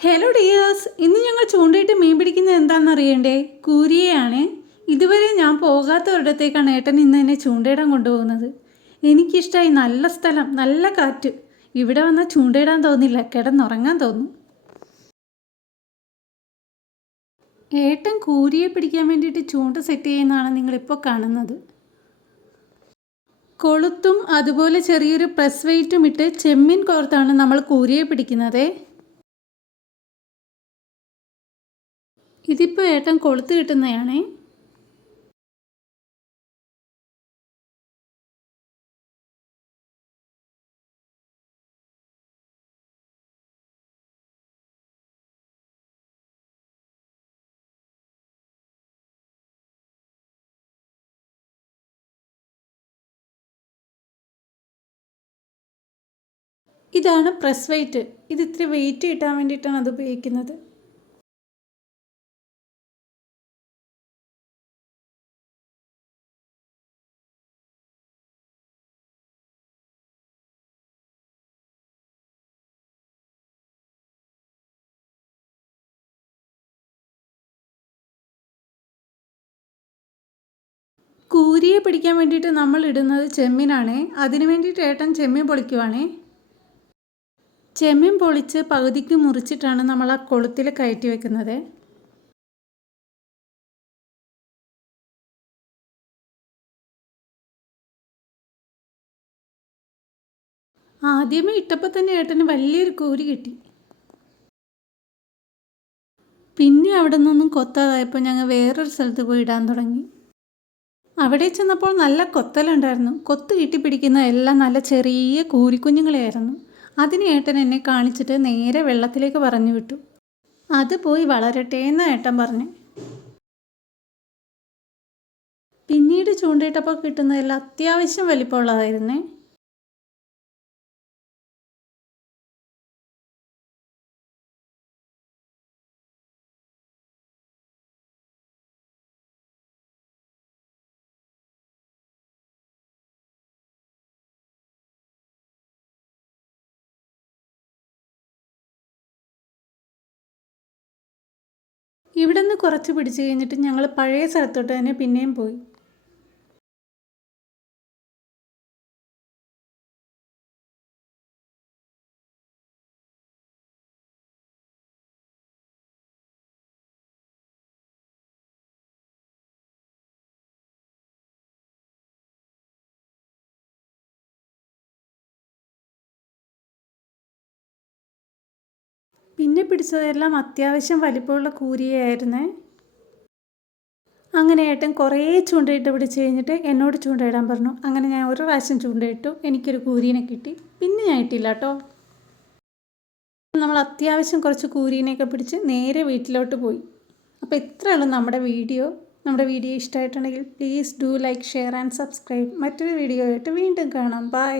Hello dears ഇന്ന് ഞങ്ങൾ ചൂണ്ടയിട്ട് മീൻ പിടിക്കുന്നത് എന്താണെന്ന് അറിയണ്ടേ? കൂരിയയാണ്. ഇതുവരെ ഞാൻ പോകാത്ത ഒരിടത്തേക്കാണ് ഏട്ടൻ ഇന്ന് എന്നെ ചൂണ്ടയിടാൻ കൊണ്ടുപോകുന്നത്. എനിക്കിഷ്ടമായി നല്ല സ്ഥലം നല്ല കാറ്റ്. ഇവിടെ വന്നാൽ ചൂണ്ടയിടാൻ തോന്നില്ല കിടന്നുറങ്ങാൻ തോന്നും. ഏട്ടൻ കൂരിയെ പിടിക്കാൻ വേണ്ടിയിട്ട് ചൂണ്ട സെറ്റ് ചെയ്യുന്നതാണ് നിങ്ങളിപ്പോൾ കാണുന്നത്. കൊളുത്തും അതുപോലെ ചെറിയൊരു പ്രസ് വെയിറ്റും ഇട്ട് ചെമ്മീൻ കോർത്താണ് നമ്മൾ കൂരിയെ പിടിക്കുന്നത്. ഇതിപ്പോൾ ഏട്ടൻ കൊളുത്ത് കിട്ടുന്നതാണേ ഇതാണ് പ്രസ് വെയിറ്റ്. ഇത് ഇത്തിരി വെയിറ്റ് കിട്ടാൻ വേണ്ടിയിട്ടാണ് അത് ഉപയോഗിക്കുന്നത്. കൂരിയെ പിടിക്കാൻ വേണ്ടിയിട്ട് നമ്മൾ ഇടുന്നത് ചെമ്മീനാണ്. അതിന് വേണ്ടിയിട്ട് ഏട്ടൻ ചെമ്മീൻ പൊളിക്കുവാണേ. ചെമ്മീൻ പൊളിച്ച് പകുതിക്ക് മുറിച്ചിട്ടാണ് നമ്മൾ ആ കൊളുത്തിൽ കയറ്റി വെക്കുന്നത്. ആദ്യമേ ഇട്ടപ്പോൾ തന്നെ ഏട്ടന് വലിയൊരു കൂരി കിട്ടി. പിന്നെ അവിടെ നിന്നൊന്നും കൊത്താതായപ്പോൾ ഞങ്ങൾ വേറൊരു സ്ഥലത്ത് പോയി ഇടാൻ തുടങ്ങി. അവിടെ ചെന്നപ്പോൾ നല്ല കൊത്തലുണ്ടായിരുന്നു. കൊത്ത് കിട്ടിപ്പിടിക്കുന്ന എല്ലാം നല്ല ചെറിയ കൂരിക്കുഞ്ഞുങ്ങളെയായിരുന്നു. അതിന് ഏട്ടൻ എന്നെ കാണിച്ചിട്ട് നേരെ വെള്ളത്തിലേക്ക് പറഞ്ഞു വിട്ടു. അത് പോയി വളരട്ടെ എന്ന് ഏട്ടൻ പറഞ്ഞു. പിന്നീട് ചൂണ്ടയിട്ടപ്പോൾ കിട്ടുന്നതെല്ലാം അത്യാവശ്യം വലിപ്പമുള്ളതായിരുന്നേ. ഇവിടെ നിന്ന് കുറച്ച് പിടിച്ചു കഴിഞ്ഞിട്ട് ഞങ്ങൾ പഴയ സ്ഥലത്തോട്ട് തന്നെ പിന്നെയും പോയി. പിന്നെ പിടിച്ചതെല്ലാം അത്യാവശ്യം വലിപ്പമുള്ള കൂരിയായിരുന്നേ അങ്ങനെ ഏട്ടൻ കുറേ ചൂണ്ടയിട്ട് പിടിച്ച് കഴിഞ്ഞിട്ട് എന്നോട് ചൂണ്ടയിടാൻ പറഞ്ഞു. അങ്ങനെ ഞാൻ ഒരു പ്രാവശ്യം ചൂണ്ടയിട്ടു എനിക്കൊരു കൂരീനെ കിട്ടി. പിന്നെ ഞാൻ ഇട്ടില്ല കേട്ടോ നമ്മൾ അത്യാവശ്യം കുറച്ച് കൂരീനെയൊക്കെ പിടിച്ച് നേരെ വീട്ടിലോട്ട് പോയി. അപ്പോൾ ഇത്രയുള്ളൂ നമ്മുടെ വീഡിയോ. നമ്മുടെ വീഡിയോ ഇഷ്ടമായിട്ടുണ്ടെങ്കിൽ please do like share and subscribe. മറ്റൊരു വീഡിയോ ആയിട്ട് വീണ്ടും കാണാം. ബൈ.